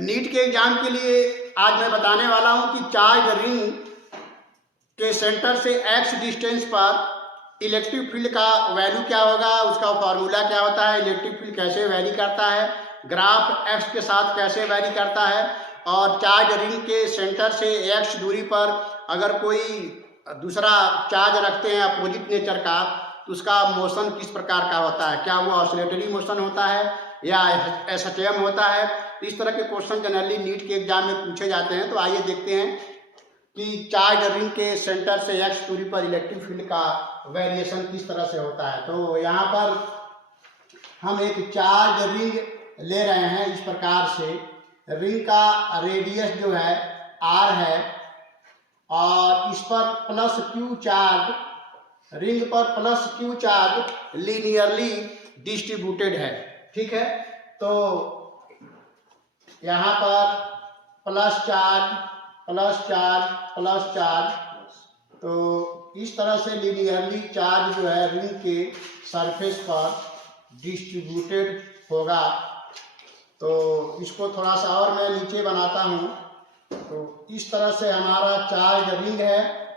NEET के exam के लिए आज मैं बताने वाला हूं कि चार्ज रिंग के सेंटर से एक्स डिस्टेंस पर इलेक्ट्रिक फील्ड का वैल्यू क्या होगा, उसका फॉर्मूला क्या होता है, इलेक्ट्रिक फील्ड कैसे वैरी करता है, ग्राफ एक्स के साथ कैसे वैरी करता है, और चार्ज रिंग के सेंटर से एक्स दूरी पर अगर कोई दूसरा चार्ज रखते हैं अपोजिट नेचर का तो उसका मोशन किस प्रकार का होता है, क्या वो ऑसिलेटरी मोशन होता है या एसएचएम होता है। तो इस तरह के क्वेश्चन जनरली नीट के एग्जाम में पूछे जाते हैं। तो आइए देखते हैं कि चार्ज रिंग के सेंटर से एक्स दूरी पर इलेक्ट्रिक फील्ड का वेरिएशन किस तरह से होता है। तो यहाँ पर हम एक चार्ज रिंग ले रहे हैं। इस प्रकार से रिंग का रेडियस जो है आर है और इस पर प्लस क्यू चार्ज, रिंग पर plus Q charge linearly distributed है। ठीक है, तो यहाँ पर plus charge plus charge plus charge, तो इस तरह से लीनियरली चार्ज जो है रिंग के सरफेस पर डिस्ट्रीब्यूटेड होगा। तो इसको थोड़ा सा और मैं नीचे बनाता हूँ। तो इस तरह से हमारा चार्ज रिंग है,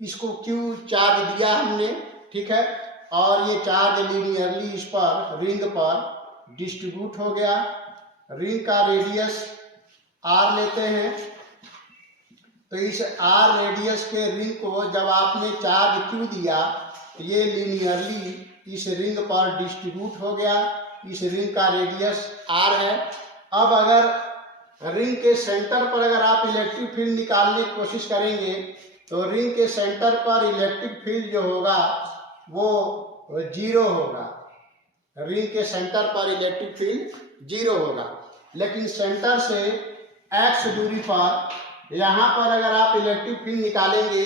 इसको क्यू चार्ज दिया हमने, ठीक है, और ये चार्ज लीनियरली इस पर रिंग पर डिस्ट्रीब्यूट हो गया। रिंग का रेडियस आर लेते हैं, तो इस आर रेडियस के रिंग को जब आपने चार्ज क्यू दिया तो ये लीनियरली इस रिंग पर डिस्ट्रीब्यूट हो गया। इस रिंग का रेडियस आर है। अब अगर रिंग के सेंटर पर अगर आप इलेक्ट्रिक फील्ड निकालने की कोशिश करेंगे तो रिंग के सेंटर पर इलेक्ट्रिक फील्ड जो होगा वो जीरो होगा। रिंग के सेंटर पर इलेक्ट्रिक फील्ड जीरो होगा, लेकिन सेंटर से एक्स दूरी पर यहाँ पर अगर आप इलेक्ट्रिक फील्ड निकालेंगे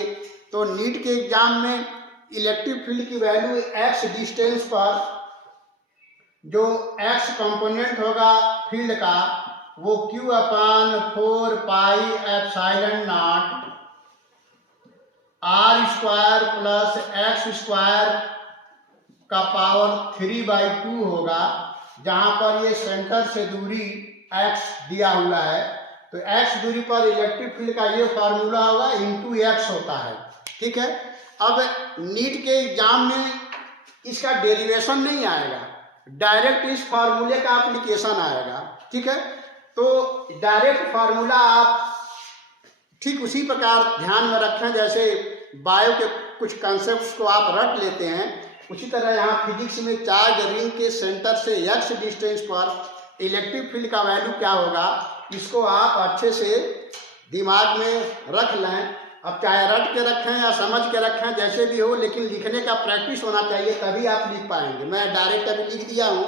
तो नीट के एग्जाम में इलेक्ट्रिक फील्ड की वैल्यू एक्स डिस्टेंस पर जो एक्स कंपोनेंट होगा फील्ड का वो q upon 4 pi epsilon not R square plus X square का पावर 3/2 होगा, जहां पर ये सेंटर से दूरी x दिया हुआ है। तो x दूरी पर इलेक्ट्रिक फील्ड का ये फार्मूला होगा इंटू एक्स होता है। ठीक है, अब नीट के एग्जाम में इसका डेरिवेशन नहीं आएगा, डायरेक्ट इस फार्मूले का एप्लीकेशन आएगा। ठीक है, तो डायरेक्ट फार्मूला आप ठीक उसी प्रकार ध्यान में रखें जैसे बायो के कुछ कंसेप्ट्स को आप रट लेते हैं, उसी तरह यहाँ फिजिक्स में चार्ज रिंग के सेंटर से एक्स डिस्टेंस पर इलेक्ट्रिक फील्ड का वैल्यू क्या होगा, इसको आप अच्छे से दिमाग में रख लें। अब चाहे रट के रखें या समझ के रखें, जैसे भी हो, लेकिन लिखने का प्रैक्टिस होना चाहिए, तभी आप लिख पाएंगे। मैं डायरेक्ट अभी लिख दिया हूँ,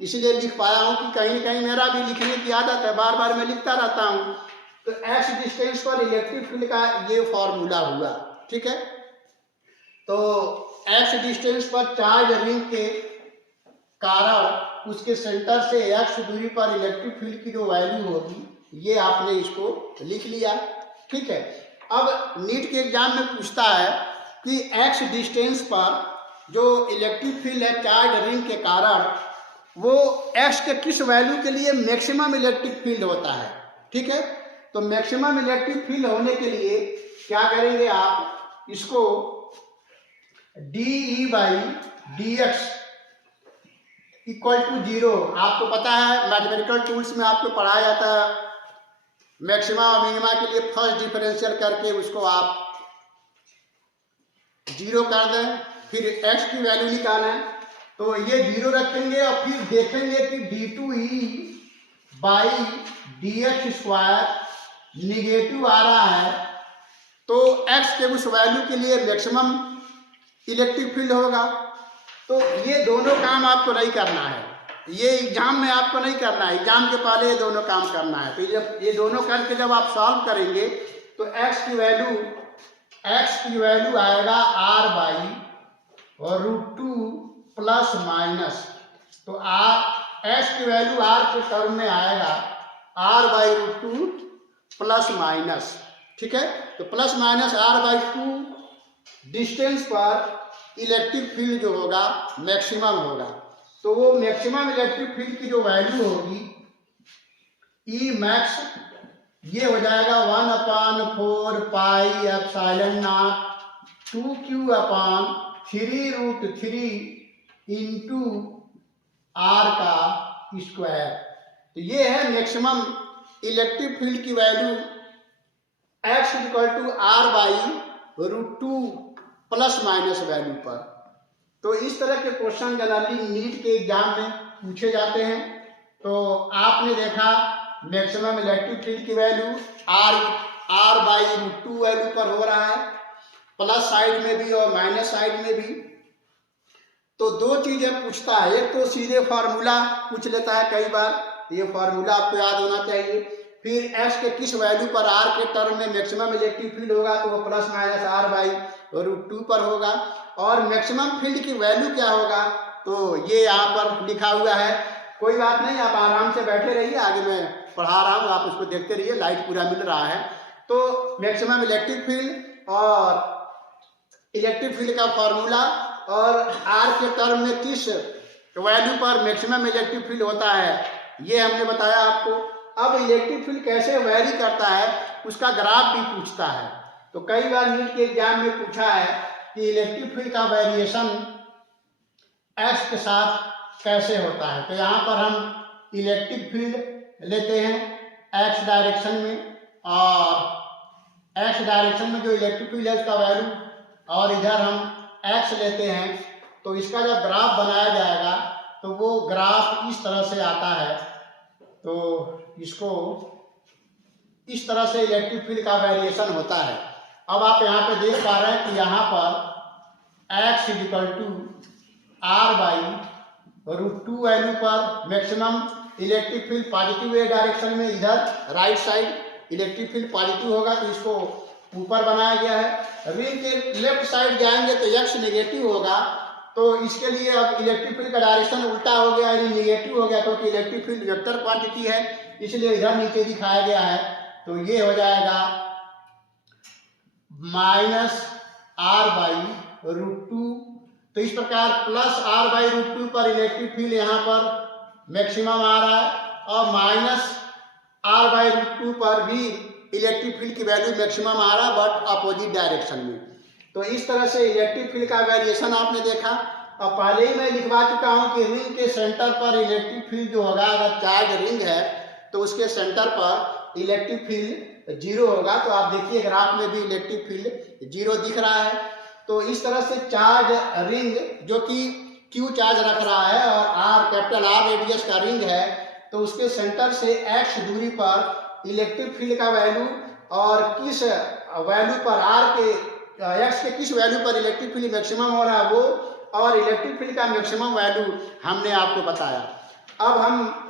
इसलिए लिख पाया हूँ कि कहीं कहीं मेरा भी लिखने की आदत है, बार बार मैं लिखता रहता हूँ। तो एक्स डिस्टेंस पर इलेक्ट्रिक फील्ड का ये फॉर्मूला हुआ। ठीक है, तो एक्स डिस्टेंस पर चार्ज रिंग के कारण उसके सेंटर से एक्स दूरी पर इलेक्ट्रिक फील्ड की जो वैल्यू होगी ये आपने इसको लिख लिया। ठीक है, अब नीट के एग्जाम में पूछता है कि एक्स डिस्टेंस पर जो इलेक्ट्रिक फील्ड है चार्ज रिंग के कारण वो एक्स के किस वैल्यू के लिए मैक्सिमम इलेक्ट्रिक फील्ड होता है। ठीक है, तो मैक्सिमम इलेक्ट्रिक फील्ड होने के लिए क्या करेंगे आप, इसको dE/dx इक्वल टू 0। आपको पता है मैथमेटिकल टूल्स में आपको पढ़ाया जाता है मैक्सिमा और मिनिमा के लिए फर्स्ट डिफरेंशियल करके उसको आप 0 कर दें, फिर x की वैल्यू निकालें तो ये 0 रखेंगे और फिर देखेंगे कि d2E/dx² निगेटिव आ रहा है तो x के उस वैल्यू के लिए मैक्सिमम इलेक्ट्रिक फील्ड होगा। तो ये दोनों काम आपको नहीं करना है, ये एग्जाम में आपको नहीं करना है, एग्जाम के पहले ये दोनों काम करना है। तो जब ये दोनों करके जब आप सॉल्व करेंगे तो x की वैल्यू आएगा r/√2 प्लस माइनस, तो x की वैल्यू r के टर्म में आएगा r/√2 प्लस माइनस। ठीक है, तो प्लस माइनस r/2 डिस्टेंस पर इलेक्ट्रिक फील्ड जो होगा मैक्सिमम होगा। तो वो मैक्सिमम इलेक्ट्रिक फील्ड की जो वैल्यू होगी ई मैक्स ये हो जाएगा 1/4 pi epsilon not 2q/3√3 into R का स्क्वायर। तो ये है मैक्सिमम इलेक्ट्रिक फील्ड की value x = r/√2 plus minus value पर। तो इस तरह के क्वेश्चन जनरली नीट के एग्जाम में पूछे जाते हैं। तो आपने देखा मैक्सिमम इलेक्ट्रिक फील्ड की वैल्यू r/√2 वैल्यू पर हो रहा है, प्लस साइड में भी और माइनस साइड में भी। तो दो चीजें पूछता है, एक तो सीधे फार्मूला पूछ लेता है कई बार, ये फार्मूला आपको याद होना चाहिए। फिर x के किस वैल्यू पर r के टर्म में मैक्सिमम इलेक्ट्रिक फील्ड होगा तो वो प्लस माइनस r/√2 पर होगा। और मैक्सिमम फील्ड की वैल्यू क्या होगा तो ये यहाँ पर लिखा हुआ है। कोई बात नहीं, आप आराम से बैठे रहिए, आगे मैं पढ़ा रहा हूँ, आप उसको देखते रहिए, लाइट पूरा मिल रहा है। तो मैक्सिमम इलेक्ट्रिक फील्ड और इलेक्ट्रिक फील्ड का फॉर्मूला और r के टर्म में किस वैल्यू पर मैक्सिमम इलेक्ट्रिक फील्ड होता है ये हमने बताया आपको। अब इलेक्ट्रिक फील्ड कैसे वेरी करता है उसका ग्राफ भी पूछता है। तो कई बार नीट के एग्जाम में पूछा है कि इलेक्ट्रिक फील्ड का वेरिएशन x के साथ कैसे होता है। तो यहाँ पर हम इलेक्ट्रिक फील्ड लेते हैं x डायरेक्शन में, और x डायरेक्शन में जो इलेक्ट्रिक फील्ड है उसका वैल्यू, और इधर हम x लेते हैं। तो इसका जब ग्राफ बनाया जाएगा तो वो ग्राफ इस तरह से आता है। तो इसको इस तरह से इलेक्ट्रिक फील्ड का वेरिएशन होता है। अब आप यहाँ पे देख पा रहे हैं कि यहाँ पर x = r/√2 वैल्यू पर maximum electric field positive way direction में, इधर right side electric field positive होगा तो इसको ऊपर बनाया गया है। रिंग के लेफ्ट साइड जाएंगे तो x नेगेटिव होगा, तो इसके लिए अब इलेक्ट्रिक फील्ड का डायरेक्शन उल्टा हो गया, यानी नेगेटिव हो गया, क्योंकि इलेक्ट्रिक फील्ड वेक्टर क्वांटिटी है इसलिए इधर नीचे दिखाया गया है। तो ये हो जाएगा -r/√2। तो इस प्रकार प्लस r/√2 पर इलेक्ट्रिक फील्ड यहाँ पर मैक्सिमम आ रहा है, और माइनस r/√2 पर भी इलेक्ट्रिक फील्ड की वैल्यू मैक्सिमम आ रहा है, बट अपोजिट डायरेक्शन में। तो इस तरह से इलेक्ट्रिक फील्ड का वेरिएशन आपने देखा। और पहले ही मैं लिखवा चुका हूँ कि रिंग के सेंटर पर इलेक्ट्रिक फील्ड जो होगा, अगर चार्ज रिंग है तो उसके सेंटर पर इलेक्ट्रिक फील्ड 0 होगा। तो आप देखिए ग्राफ में भी इलेक्ट्रिक फील्ड 0 दिख रहा है। तो इस तरह से चार्ज रिंग जो कि Q चार्ज रख रहा है और कैपिटल R रेडियस का रिंग है, तो उसके सेंटर से x दूरी पर इलेक्ट्रिक फील्ड का वैल्यू और किस वैल्यू पर x के किस वैल्यू पर इलेक्ट्रिक फील्ड मैक्सिमम हो रहा है वो, और इलेक्ट्रिक फील्ड का मैक्सिमम वैल्यू हमने आपको बताया। अब हम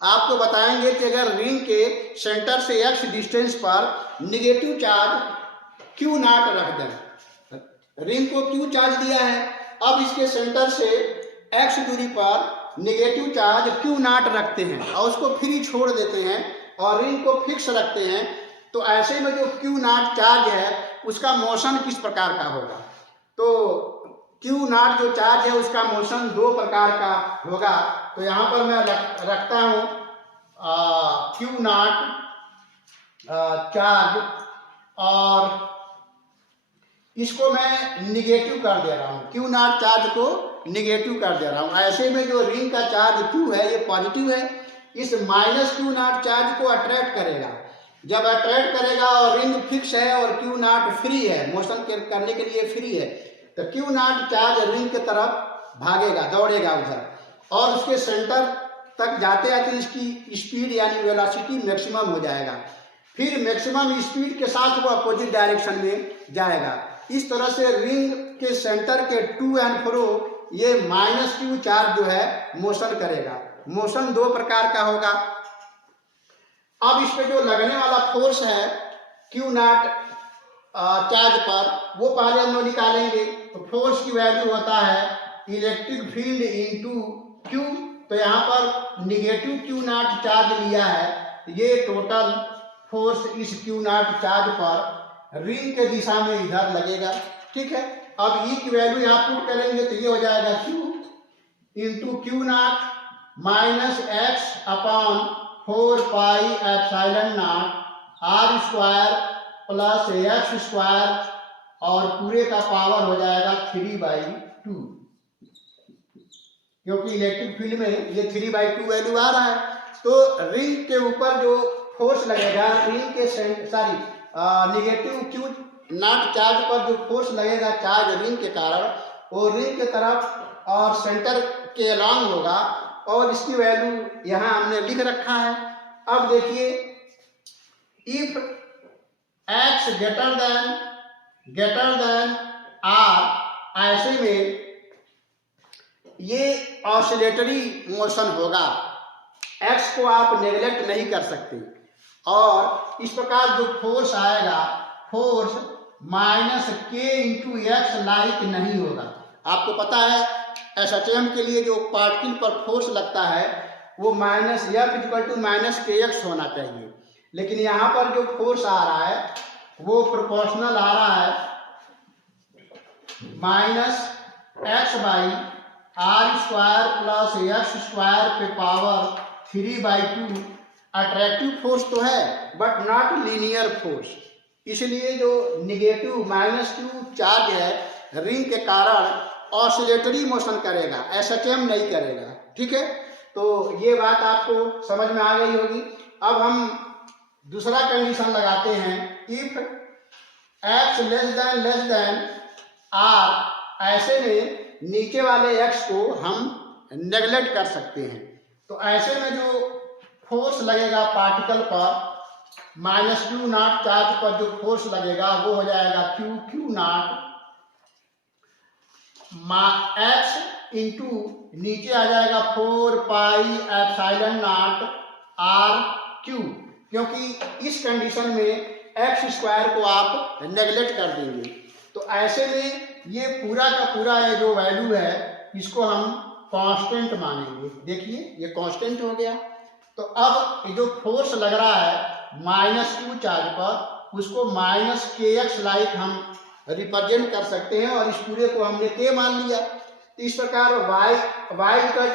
आपको बताएंगे कि अगर रिंग के सेंटर से x डिस्टेंस पर नेगेटिव चार्ज Q0 रख दें, रिंग को Q चार्ज दिया है, अब इसके सेंटर से x दूरी पर नेगेटिव चार्ज Q0 रखते हैं और उसको फ्री छोड़ देते हैं और रिंग को फिक्स रखते हैं। तो ऐसे में जो Q0 चार्ज है उसका मोशन किस प्रकार का होगा। तो Q0 जो चार्ज है उसका मोशन 2 प्रकार का होगा। तो यहाँ पर मैं रखता हूँ Q0 चार्ज, और इसको मैं निगेटिव कर दे रहा हूँ, Q0 चार्ज को निगेटिव कर दे रहा हूँ। ऐसे में जो रिंग का चार्ज Q है ये पॉजिटिव है, इस -Q0 चार्ज को अट्रैक्ट करेगा। जब अट्रैक्ट करेगा और रिंग फिक्स है और Q0 फ्री है, मोशन करने के लिए फ्री है, तो Q0 चार्ज रिंग की तरफ भागेगा, दौड़ेगा उधर, और उसके सेंटर तक जाते आते इसकी स्पीड यानी वेलोसिटी मैक्सिमम हो जाएगा। फिर मैक्सिमम स्पीड के साथ वो अपोजिट डायरेक्शन में जाएगा। इस तरह से रिंग के सेंटर के टू एंड फ्रो ये -Q चार्ज जो है मोशन करेगा। मोशन 2 प्रकार का होगा। अब इस पे जो लगने वाला फोर्स है Q0 चार्ज पर, वो पहले हम लोग निकालेंगे। तो फोर्स की वैल्यू होता है इलेक्ट्रिक फील्ड इंटू Q। तो यहाँ पर निगेटिव Q0 चार्ज लिया है, ये टोटल फोर्स इस Q0 चार्ज पर रिंग के दिशा में इधर लगेगा। ठीक है, अब E की वैल्यू यहाँ पुट करेंगे तो ये हो जाएगा Q into Q0 -x/4 4 pi epsilon not R square plus X square और पूरे का पावर हो जाएगा 3/2, क्योंकि इलेक्ट्रिक फील्ड में ये 3/2 वैल्यू आ रहा है। तो रिंग के ऊपर जो फोर्स लगेगा, रिंग के निगेटिव क्यू नॉट चार्ज पर जो फोर्स लगेगा चार्ज रिंग के कारण, वो रिंग के तरफ और सेंटर के अलॉन्ग होगा, और इसकी वैल्यू यहाँ हमने लिख रखा है। अब देखिए, if x greater than R, ऐसे में ये ऑसिलेटरी मोशन होगा, एक्स को आप नेगलेक्ट नहीं कर सकते, और इस प्रकार जो फोर्स आएगा, फोर्स -k × x लाइक नहीं होगा। आपको पता है एसएचएम के लिए जो पार्टिकल पर फोर्स लगता है वो -F = -kx होना चाहिए, लेकिन यहाँ पर जो फोर्स आ रहा है वो प्रोपोर्शनल आ रहा है -x/r² + x² पे पावर 3/2। अट्रैक्टिव फोर्स तो है बट नॉट लीनियर फोर्स, इसलिए जो निगेटिव -q चार्ज है रिंग के कारण ऑसिलेटरी मोशन करेगा, एसएचएम नहीं करेगा। ठीक है, तो ये बात आपको समझ में आ गई होगी। अब हम दूसरा कंडीशन लगाते हैं, इफ x < r, ऐसे में नीचे वाले x को हम नेगलेक्ट कर सकते हैं। तो ऐसे में जो फोर्स लगेगा पार्टिकल पर, -q0 चार्ज पर जो फोर्स लगेगा वो हो जाएगा q0 x इंटू नीचे आ जाएगा 4 पाई एप्सिलॉन नॉट r³, क्योंकि इस कंडीशन में x² को आप नेगलेक्ट कर देंगे। तो ऐसे में ये पूरा का पूरा ये जो वैल्यू है इसको हम कांस्टेंट मानेंगे। देखिए ये कांस्टेंट हो गया। तो अब जो फोर्स लग रहा है -q चार्ज पर, उसको -kx लाइक हम रिप्रेजेंट कर सकते हैं, और इस पूरे को हमने k मान लिया। तो इस प्रकार y =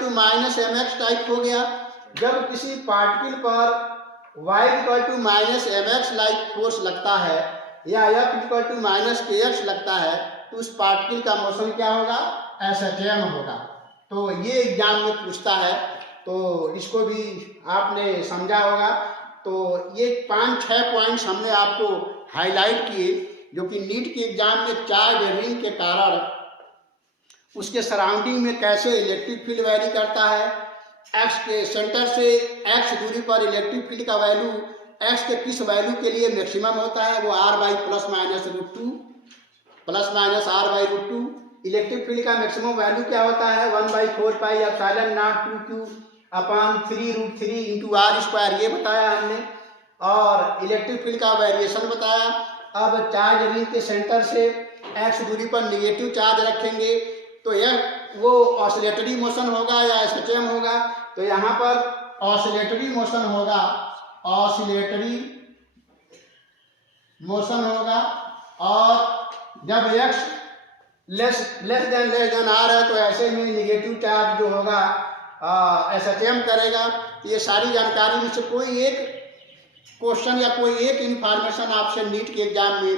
-mx टाइप हो गया। जब किसी पार्टिकल पर y = -mx लाइक फोर्स लगता है या F = -kx लगता है, तो उस पार्टिकल का मोशन क्या होगा, एसएचएम होगा। तो ये एग्जाम में पूछता है, तो इसको भी आपने समझा होगा। तो ये 5-6 पॉइंट्स हमने आपको हाईलाइट किए, जो कि नीट के एग्जाम में चार्ज रिंग के कारण उसके सराउंडिंग में कैसे इलेक्ट्रिक फील्ड वैरी करता है, एक्स के सेंटर से एक्स दूरी पर इलेक्ट्रिक फील्ड का वैल्यू एक्स के किस वैल्यू के लिए मैक्सिमम होता है, वो r/+-√2 ±r/√2। इलेक्ट्रिक फील्ड का मैक्सिमम वैल्यू क्या होता है, 1/4 pi epsilon not 2q/3√3 × r², ये बताया हमने, और इलेक्ट्रिक फील्ड का वेरिएशन बताया। अब चार्ज रिंग के सेंटर से एक्स दूरी पर निगेटिव चार्ज रखेंगे, तो यह वो ऑसिलेटरी मोशन होगा या एसएचएम होगा। तो यहाँ पर ऑसिलेटरी मोशन होगा, और जब x लेस देन r है तो ऐसे में निगेटिव चार्ज जो होगा एसएचएम करेगा। ये सारी जानकारी में से कोई एक क्वेश्चन या कोई एक इंफॉर्मेशन आपसे नीट के एग्जाम में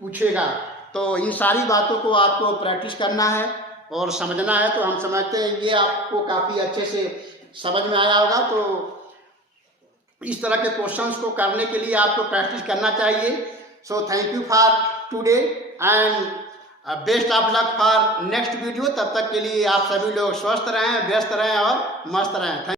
पूछेगा, तो इन सारी बातों को आपको प्रैक्टिस करना है और समझना है। तो हम समझते हैं ये आपको काफ़ी अच्छे से समझ में आया होगा। तो इस तरह के क्वेश्चंस को करने के लिए आपको प्रैक्टिस करना चाहिए। So thank you for today and best of luck for next video. तब तक के लिए आप सभी लोग स्वस्थ रहें, व्यस्त रहें और मस्त रहें।